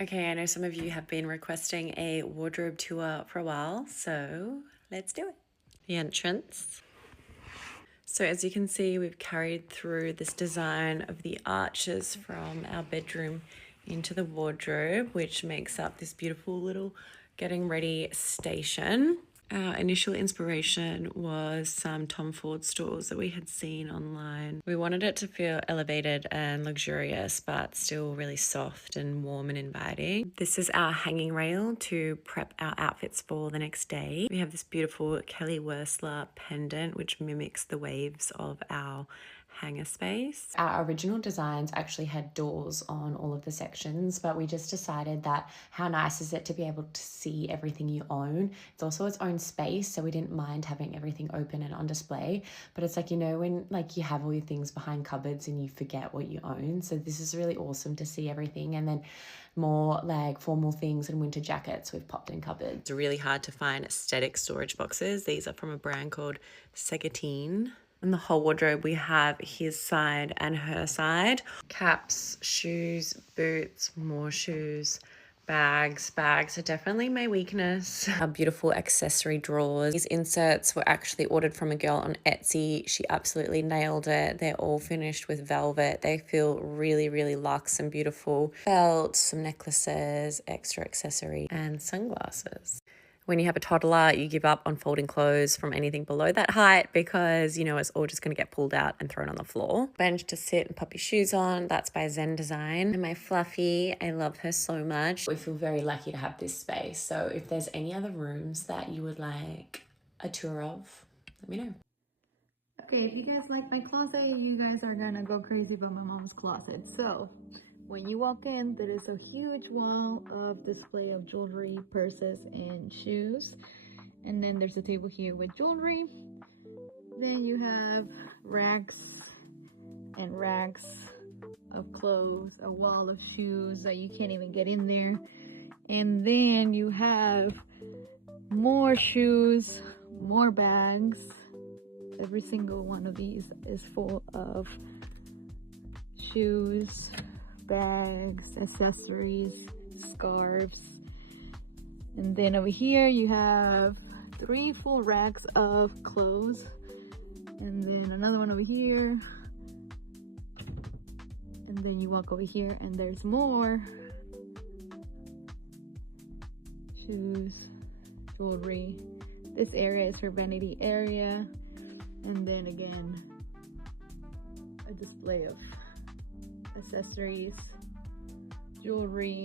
Okay, I know some of you have been requesting a wardrobe tour for a while, so let's do it. The entrance. So as you can see, we've carried through this design of the arches from our bedroom into the wardrobe, which makes up this beautiful little getting ready station. Our initial inspiration was some Tom Ford stores that we had seen online. We wanted it to feel elevated and luxurious, but still really soft and warm and inviting. This is our hanging rail to prep our outfits for the next day. We have this beautiful Kelly Wearstler pendant, which mimics the waves of our hanger space. Our original designs actually had doors on all of the sections, but we just decided that how nice is it to be able to see everything you own. It's also its own space, so we didn't mind having everything open and on display. But it's like, you know, when like you have all your things behind cupboards and you forget what you own. So this is really awesome to see everything. And then more like formal things and winter jackets we've popped in cupboards. It's really hard to find aesthetic storage boxes. These are from a brand called Segatine. In the whole wardrobe, we have his side and her side. Caps, shoes, boots, more shoes, bags. Bags are definitely my weakness. Our beautiful accessory drawers. These inserts were actually ordered from a girl on Etsy. She absolutely nailed it. They're all finished with velvet. They feel really, really luxe and beautiful. Belts, some necklaces, extra accessory, and sunglasses. When you have a toddler, you give up on folding clothes from anything below that height because, you know, it's all just going to get pulled out and thrown on the floor. Bench to sit and pop your shoes on. That's by Zen Design. And my Fluffy, I love her so much. We feel very lucky to have this space. So if there's any other rooms that you would like a tour of, let me know. Okay, if you guys like my closet, you guys are gonna go crazy about my mom's closet. So when you walk in, there is a huge wall of display of jewelry, purses, and shoes. And then there's a table here with jewelry. Then you have racks and racks of clothes, a wall of shoes that you can't even get in there. And then you have more shoes, more bags. Every single one of these is full of shoes, bags, accessories, scarves. And then over here you have 3 full racks of clothes. And then another one over here. And then you walk over here and there's more shoes, jewelry. This area is her vanity area. And then again, a display of accessories, jewelry.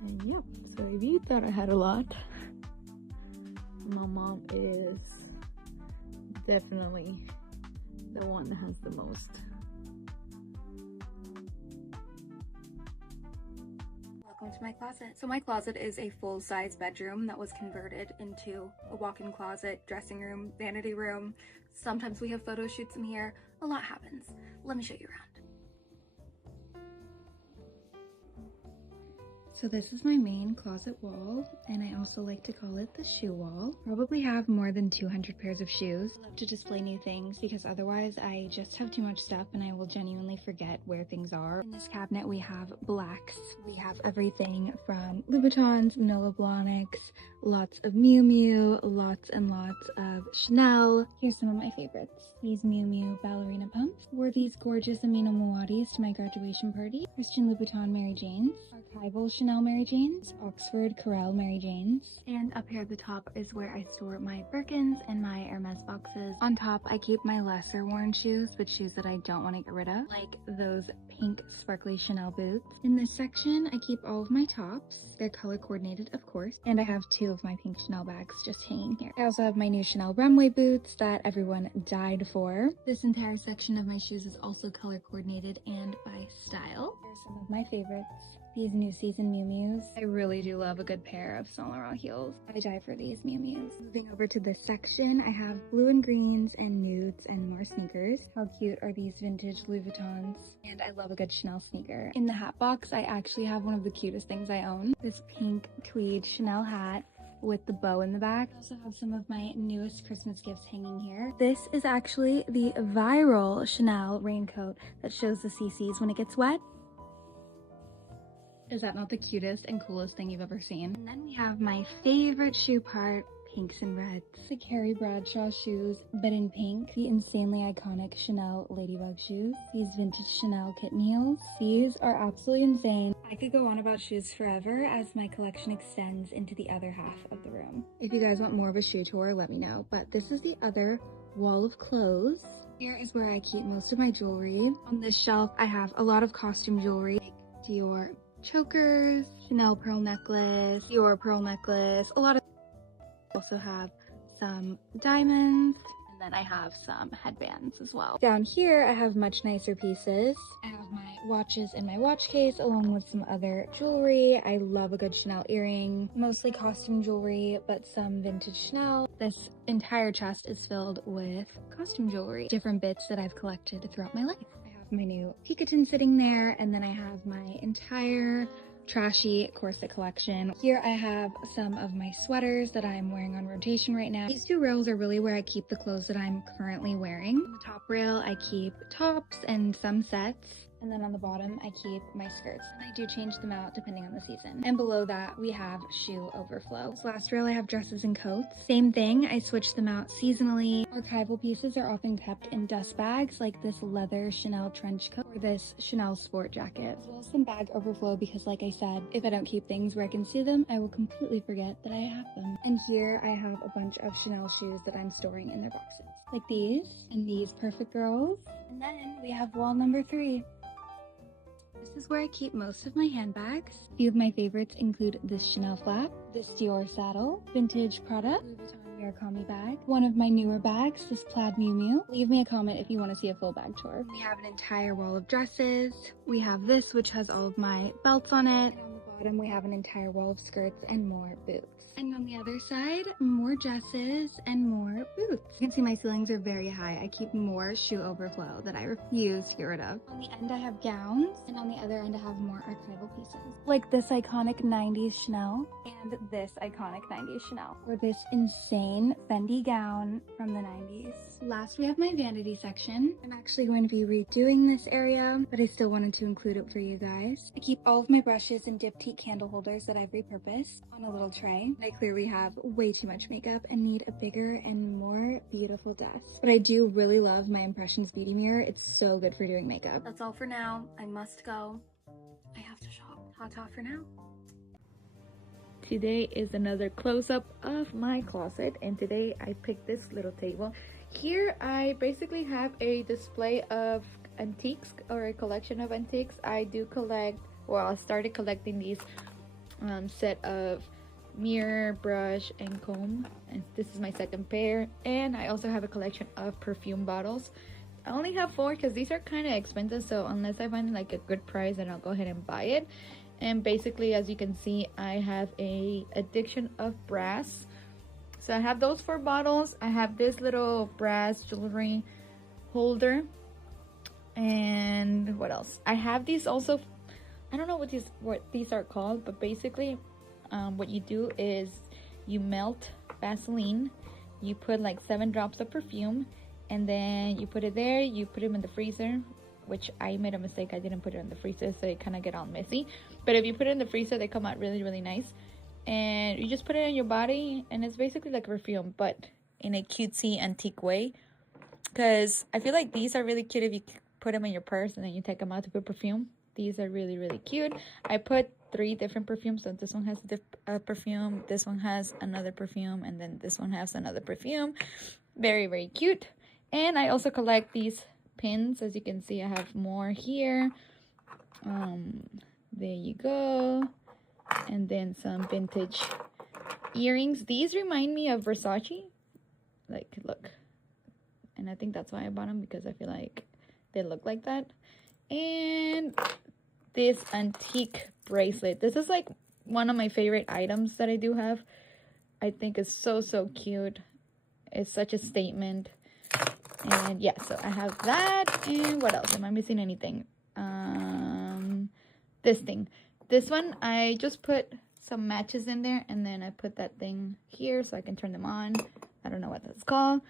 And yep, so if you thought I had a lot, my mom is definitely the one that has the most. Welcome to my closet. So my closet is a full-size bedroom that was converted into a walk-in closet, dressing room, vanity room. Sometimes we have photo shoots in here. A lot happens. Let me show you around. So this is my main closet wall, and I also like to call it the shoe wall. Probably have more than 200 pairs of shoes. I love to display new things because otherwise I just have too much stuff and I will genuinely forget where things are. In this cabinet we have blacks. We have everything from Louboutins, Manolo Blahniks, lots of Miu Miu, lots and lots of Chanel. Here's some of my favorites. These Miu Miu ballerina pumps. Wore these gorgeous Amino Muadis to my graduation party. Christian Louboutin Mary Janes. Archival Chanel Mary Janes. Oxford Corel Mary Janes. And up here at the top is where I store my Birkins and my Hermes boxes. On top I keep my lesser worn shoes, but shoes that I don't want to get rid of, like those pink sparkly Chanel boots. In this section I keep all of my tops. They're color coordinated, of course, and I have 2 of my pink Chanel bags just hanging here. I also have my new Chanel runway boots that everyone died for. This entire section of my shoes is also color coordinated and by style. Here's some of my favorites. These New Season Miu Mius. I really do love a good pair of Saint Laurent heels. I die for these Miu Mius. Moving over to this section, I have blue and greens and nudes and more sneakers. How cute are these vintage Louboutins? And I love a good Chanel sneaker. In the hat box, I actually have one of the cutest things I own. This pink tweed Chanel hat. with the bow in the back. I also have some of my newest Christmas gifts hanging here. This is actually the viral Chanel raincoat that shows the CCs when it gets wet. Is that not the cutest and coolest thing you've ever seen? And then we have my favorite shoe part, pinks and reds. The Carrie Bradshaw shoes, but in pink. The insanely iconic Chanel Ladybug shoes. These vintage Chanel kitten heels. These are absolutely insane. I could go on about shoes forever as my collection extends into the other half of the room. If you guys want more of a shoe tour, let me know. But this is the other wall of clothes. Here is where I keep most of my jewelry. On this shelf, I have a lot of costume jewelry, like Dior chokers, Chanel pearl necklace, Dior pearl necklace, a lot of also have some diamonds, and then I have some headbands as well. Down here I have much nicer pieces. I have my watches in my watch case along with some other jewelry. I love a good Chanel earring, mostly costume jewelry, but some vintage Chanel. This entire chest is filled with costume jewelry, different bits that I've collected throughout my life. My new Picotin sitting there, and then I have my entire trashy corset collection. Here I have some of my sweaters that I'm wearing on rotation right now. These two rails are really where I keep the clothes that I'm currently wearing. On the top rail I keep tops and some sets, and then on the bottom I keep my skirts, and I do change them out depending on the season. And below that we have shoe overflow. This last rail I have dresses and coats. Same thing, I switch them out seasonally. Archival pieces are often kept in dust bags, like this leather Chanel trench coat or this Chanel sport jacket, as well as some bag overflow, because like I said, if I don't keep things where I can see them, I will completely forget that I have them. And here I have a bunch of Chanel shoes that I'm storing in their boxes, like these and these Perfect Girls. And then we have wall number 3. This is where I keep most of my handbags. A few of my favorites include this Chanel flap, this Dior saddle, vintage Prada, Louis Vuitton Murakami bag, one of my newer bags, this plaid Miu Miu. Leave me a comment if you want to see a full bag tour. We have an entire wall of dresses. We have this, which has all of my belts on it. And on the bottom, we have an entire wall of skirts and more boots. And on the other side, more dresses and more boots. You can see my ceilings are very high. I keep more shoe overflow that I refuse to get rid of. On the end, I have gowns, and on the other end, I have more archival pieces, like this iconic 90s Chanel and this iconic 90s Chanel, or this insane Fendi gown from the 90s. Last, we have my vanity section. I'm actually going to be redoing this area, but I still wanted to include it for you guys. I keep all of my brushes and diptyque candle holders that I've repurposed on a little tray. I clearly have way too much makeup and need a bigger and more beautiful desk. But I do really love my Impressions beauty mirror. It's so good for doing makeup. That's all for now. I must go. I have to shop. Ta-ta for now. Today is another close-up of my closet, and today I picked this little table. Here I basically have a display of antiques, or a collection of antiques. I do collect, well, I started collecting these set of mirror, brush, and comb, and this is my second pair. And I also have a collection of perfume bottles. I only have 4 because these are kind of expensive, so unless I find like a good price, then I'll go ahead and buy it. And basically, as you can see, I have a addiction of brass. So I have those 4 bottles. I have this little brass jewelry holder. And what else? I have these also. I don't know what these are called, but basically what you do is you melt Vaseline, you put like 7 drops of perfume, and then you put it there, you put them in the freezer, which I made a mistake. I didn't put it in the freezer, so it kind of get all messy. But if you put it in the freezer, they come out really, really nice. And you just put it on your body, and it's basically like perfume, but in a cutesy antique way. Because I feel like these are really cute if you put them in your purse and then you take them out to put perfume. These are really, really cute. I put 3 different perfumes. So this one has a perfume, this one has another perfume, and then this one has another perfume. Very, very cute. And I also collect these pins. As you can see, I have more here. There you go. And then some vintage earrings. These remind me of Versace. Like, look. And I think that's why I bought them, because I feel like they look like that. And this antique bracelet. This is like one of my favorite items that I do have. I think it's so, so cute. It's such a statement. And yeah, so I have that. And what else? Am I missing anything? This thing. This one, I just put some matches in there, and then I put that thing here so I can turn them on. I don't know what that's called.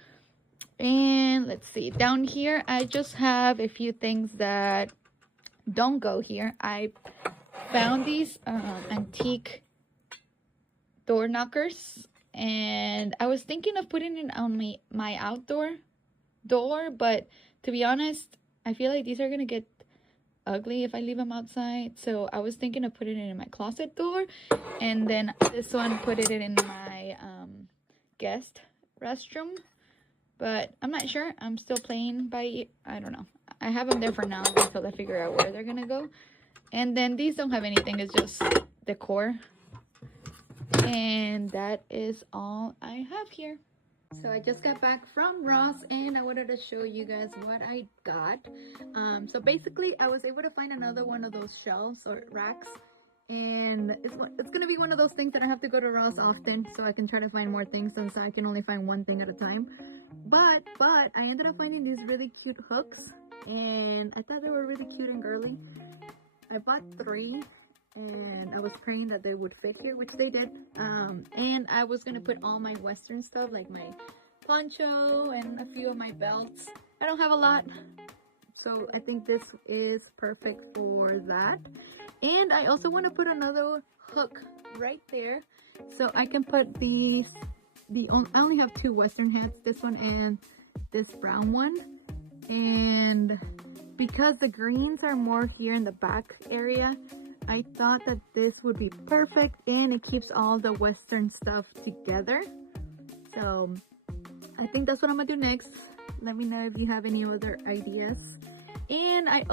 And let's see, down here I just have a few things that don't go here. I found these antique door knockers, and I was thinking of putting it on my outdoor door, but to be honest, I feel like these are gonna get ugly if I leave them outside. So I was thinking of putting it in my closet door, and then this one put it in my guest restroom. But I'm not sure. I'm still playing by ear. I don't know. I have them there for now until I figure out where they're gonna go. And then these don't have anything. It's just decor. And that is all I have here. So I just got back from Ross, and I wanted to show you guys what I got. So basically I was able to find another one of those shelves or racks, and it's gonna be one of those things that I have to go to Ross often so I can try to find more things, since I can only find one thing at a time. But I ended up finding these really cute hooks, and I thought they were really cute and girly. I bought 3, and I was praying that they would fit here, which they did. And I was gonna put all my Western stuff, like my poncho and a few of my belts. I don't have a lot, so I think this is perfect for that. And I also want to put another hook right there, so I can put these. I only have 2 Western hats, this one and this brown one. And because the greens are more here in the back area, I thought that this would be perfect, and it keeps all the Western stuff together. So I think that's what I'm gonna do next. Let me know if you have any other ideas. And I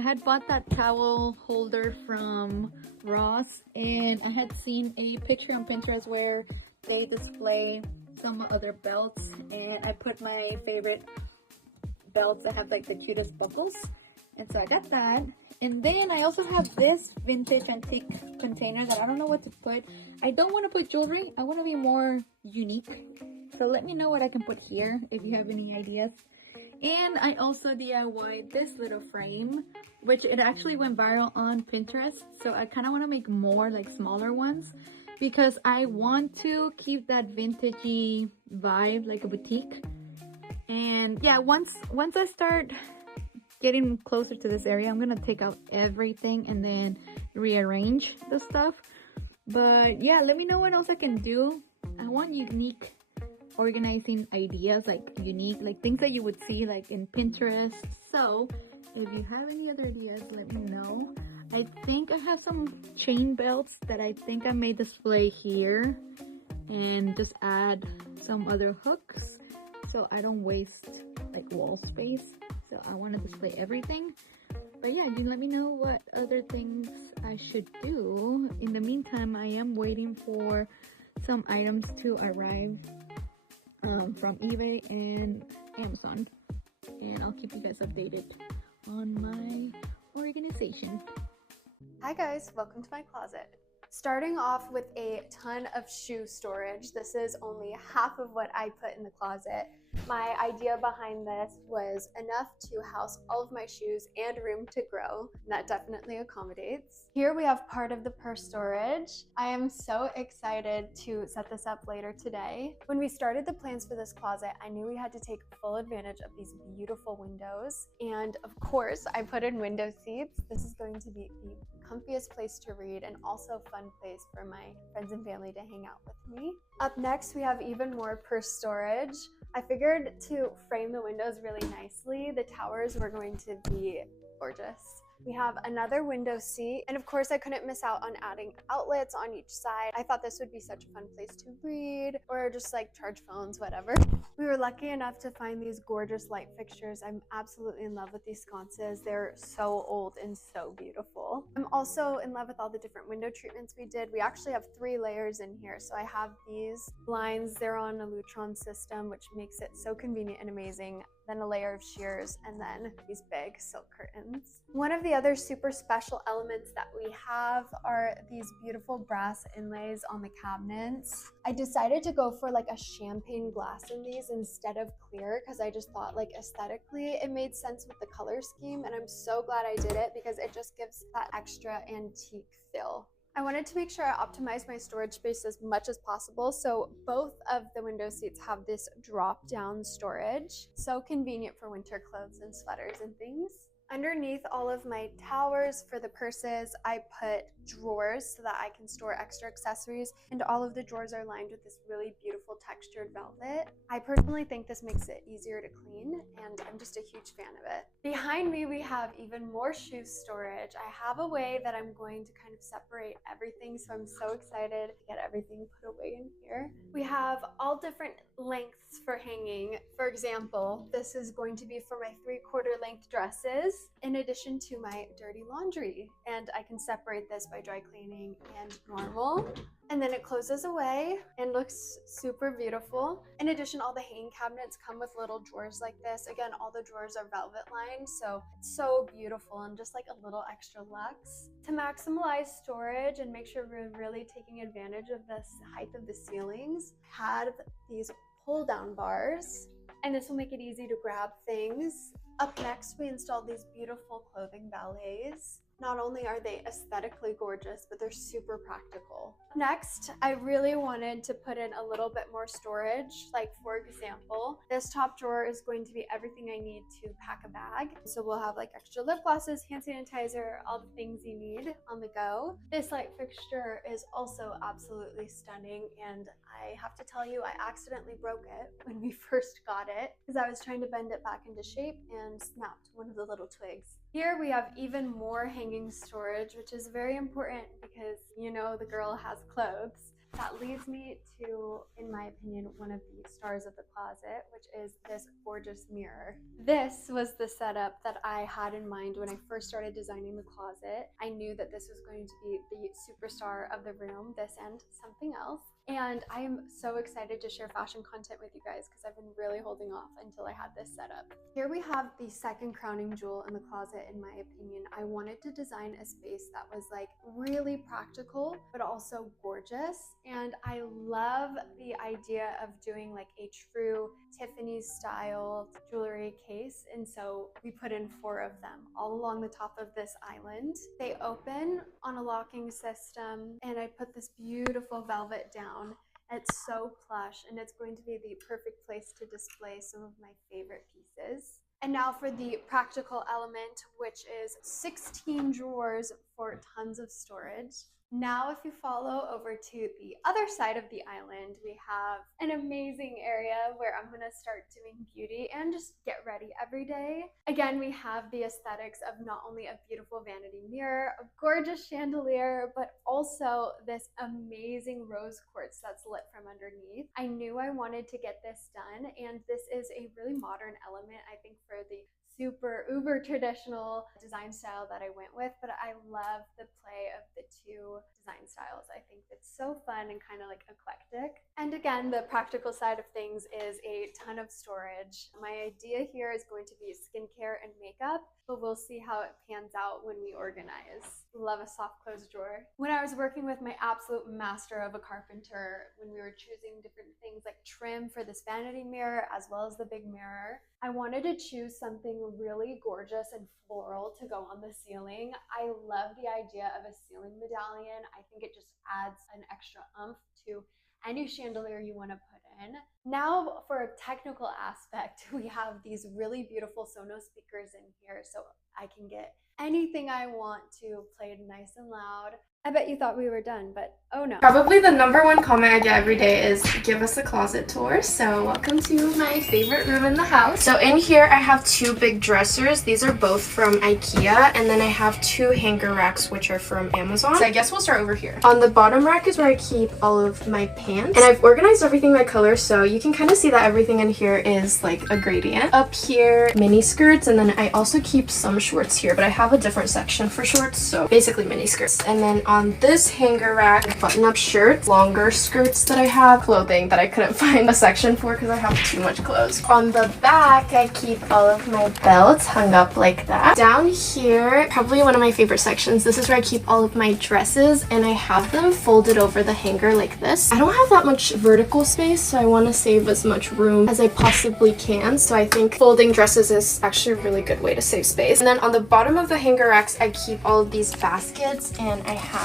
had bought that towel holder from Ross, and I had seen a picture on Pinterest where they display some other belts, and I put my favorite belts that have like the cutest buckles, and so I got that. And then I also have this vintage antique container that I don't know what to put. I don't want to put jewelry. I want to be more unique, so let me know what I can put here if you have any ideas. And I also DIY'd this little frame, which it actually went viral on Pinterest, so I kind of want to make more like smaller ones, because I want to keep that vintagey vibe, like a boutique. And yeah, once I start getting closer to this area, I'm gonna take out everything and then rearrange the stuff. But yeah, let me know what else I can do. I want unique organizing ideas, like unique, like things that you would see like in Pinterest. So if you have any other ideas, let me know. I think I have some chain belts that I think I may display here, and just add some other hooks so I don't waste like wall space. So I want to display everything. But yeah, you can let me know what other things I should do. In the meantime, I am waiting for some items to arrive from eBay and Amazon, and I'll keep you guys updated on my organization. Hi guys, welcome to my closet. Starting off with a ton of shoe storage. This is only half of what I put in the closet. My idea behind this was enough to house all of my shoes and room to grow. And that definitely accommodates. Here we have part of the purse storage. I am so excited to set this up later today. When we started the plans for this closet, I knew we had to take full advantage of these beautiful windows. And of course, I put in window seats. This is going to be the comfiest place to read, and also a fun place for my friends and family to hang out with me. Up next, we have even more purse storage. I figured to frame the windows really nicely, the towers were going to be gorgeous. We have another window seat, and of course I couldn't miss out on adding outlets on each side. I thought this would be such a fun place to read or just like charge phones, whatever. We were lucky enough to find these gorgeous light fixtures. I'm absolutely in love with these sconces. They're so old and so beautiful. I'm also in love with all the different window treatments we did. We actually have 3 layers in here. So I have these blinds, they're on a Lutron system, which makes it so convenient and amazing. Then a layer of shears, and then these big silk curtains. One of the other super special elements that we have are these beautiful brass inlays on the cabinets. I decided to go for like a champagne glass in these instead of clear, because I just thought like aesthetically it made sense with the color scheme, and I'm so glad I did it because it just gives that extra antique feel. I wanted to make sure I optimized my storage space as much as possible, so both of the window seats have this drop-down storage. So convenient for winter clothes and sweaters and things. Underneath all of my towers for the purses, I put drawers so that I can store extra accessories, and all of the drawers are lined with this really beautiful textured velvet. I personally think this makes it easier to clean, and I'm just a huge fan of it. Behind me, we have even more shoe storage. I have a way that I'm going to kind of separate everything, so I'm so excited to get everything put away in here. We have all different lengths for hanging. For example, this is going to be for my 3/4 length dresses, in addition to my dirty laundry, and I can separate this by dry cleaning and normal, and then it closes away and looks super beautiful. In addition, all the hanging cabinets come with little drawers like this. Again, all the drawers are velvet lined, so it's so beautiful and just like a little extra luxe. To maximize storage and make sure we're really taking advantage of the height of the ceilings, I had these pull down bars, and this will make it easy to grab things. Up next, we installed these beautiful clothing valets. Not only are they aesthetically gorgeous, but they're super practical. Next, I really wanted to put in a little bit more storage. Like, for example, this top drawer is going to be everything I need to pack a bag. So we'll have like extra lip glosses, hand sanitizer, all the things you need on the go. This light fixture is also absolutely stunning, and I have to tell you, I accidentally broke it when we first got it because I was trying to bend it back into shape and snapped one of the little twigs. Here we have even more hanging storage, which is very important because, you know, the girl has clothes. That leads me to, in my opinion, one of the stars of the closet, which is this gorgeous mirror. This was the setup that I had in mind when I first started designing the closet. I knew that this was going to be the superstar of the room, this and something else. And I'm so excited to share fashion content with you guys because I've been really holding off until I had this set up. Here we have the second crowning jewel in the closet, in my opinion. I wanted to design a space that was like really practical, but also gorgeous. And I love the idea of doing like a true Tiffany style jewelry case. And so we put in 4 of them all along the top of this island. They open on a locking system, and I put this beautiful velvet down. It's so plush, and it's going to be the perfect place to display some of my favorite pieces. And now for the practical element, which is 16 drawers for tons of storage. Now, if you follow over to the other side of the island, we have an amazing area where I'm gonna start doing beauty and just get ready every day. Again, we have the aesthetics of not only a beautiful vanity mirror, a gorgeous chandelier, but also this amazing rose quartz that's lit from underneath. I knew I wanted to get this done, and this is a really modern element, I think, for the super uber traditional design style that I went with, but I love the play of the two design styles. I think it's so fun and kind of like eclectic. And again, the practical side of things is a ton of storage. My idea here is going to be skincare and makeup, but we'll see how it pans out when we organize. Love a soft close drawer. When I was working with my absolute master of a carpenter, when we were choosing different things like trim for this vanity mirror as well as the big mirror, I wanted to choose something really gorgeous and floral to go on the ceiling. I love the idea of a ceiling medallion. I think it just adds an extra oomph to any chandelier you want to put in. Now for a technical aspect, we have these really beautiful Sonos speakers in here, so I can get anything I want to played nice and loud. I bet you thought we were done, but oh no. Probably the #1 comment I get every day is give us a closet tour. So welcome to my favorite room in the house. So in here I have 2 big dressers. These are both from IKEA, and then I have 2 hanger racks which are from Amazon. So I guess we'll start over here. On the bottom rack is where I keep all of my pants, and I've organized everything by color, so you can kind of see that everything in here is like a gradient. Up here, mini skirts, and then I also keep some shorts here, but I have a different section for shorts, so basically mini skirts. And then on this hanger rack, button-up shirts, longer skirts that I have, clothing that I couldn't find a section for because I have too much clothes. On the back, I keep all of my belts hung up like that. Down here, probably one of my favorite sections, this is where I keep all of my dresses, and I have them folded over the hanger like this. I don't have that much vertical space, so I want to save as much room as I possibly can, so I think folding dresses is actually a really good way to save space. And then on the bottom of the hanger racks, I keep all of these baskets, and I have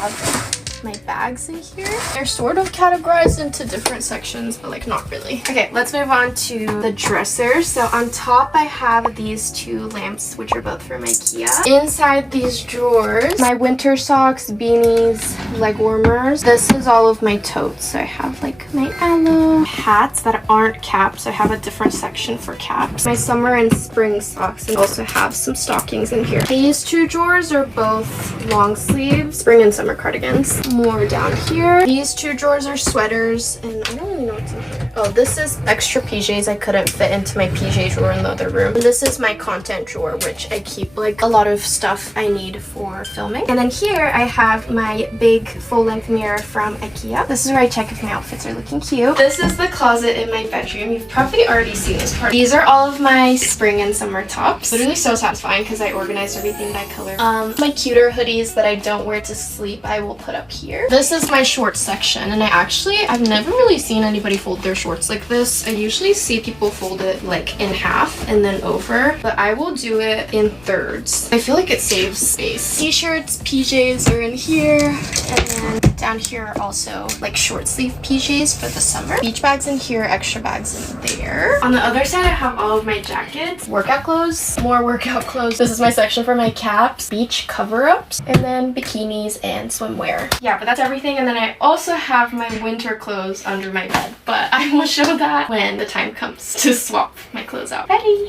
my bags in here. They're sort of categorized into different sections, but like not really. Okay, let's move on to the dresser. So on top I have these two lamps, which are both from IKEA. Inside these drawers, my winter socks, beanies, leg warmers. This is all of my totes. So I have like my Aloe hats that aren't caps. I have a different section for caps. My summer and spring socks, and also have some stockings in here. These two drawers are both long sleeves, spring and summer cardigans. More down here. These two drawers are sweaters, and I don't really know what's in here. Oh, this is extra PJs I couldn't fit into my PJ drawer in the other room. And this is my content drawer, which I keep like a lot of stuff I need for filming. And then here I have my big full-length mirror from IKEA. This is where I check if my outfits are looking cute. This is the closet in my bedroom. You've probably already seen this part. These are all of my spring and summer tops. Literally so satisfying because I organized everything by color. My cuter hoodies that I don't wear to sleep, I will put up here. This is my shorts section, and I've never really seen anybody fold their shorts like this. I usually see people fold it like in half and then over, but I will do it in thirds. I feel like it saves space. T-shirts, PJs are in here, and then down here are also like short sleeve PJs for the summer. Beach bags in here, extra bags in there. On the other side, I have all of my jackets, workout clothes, more workout clothes. This is my section for my caps, beach cover-ups, and then bikinis and swimwear. Yeah, but that's everything. And then I also have my winter clothes under my bed, but I will show that when the time comes to swap my clothes out. Ready?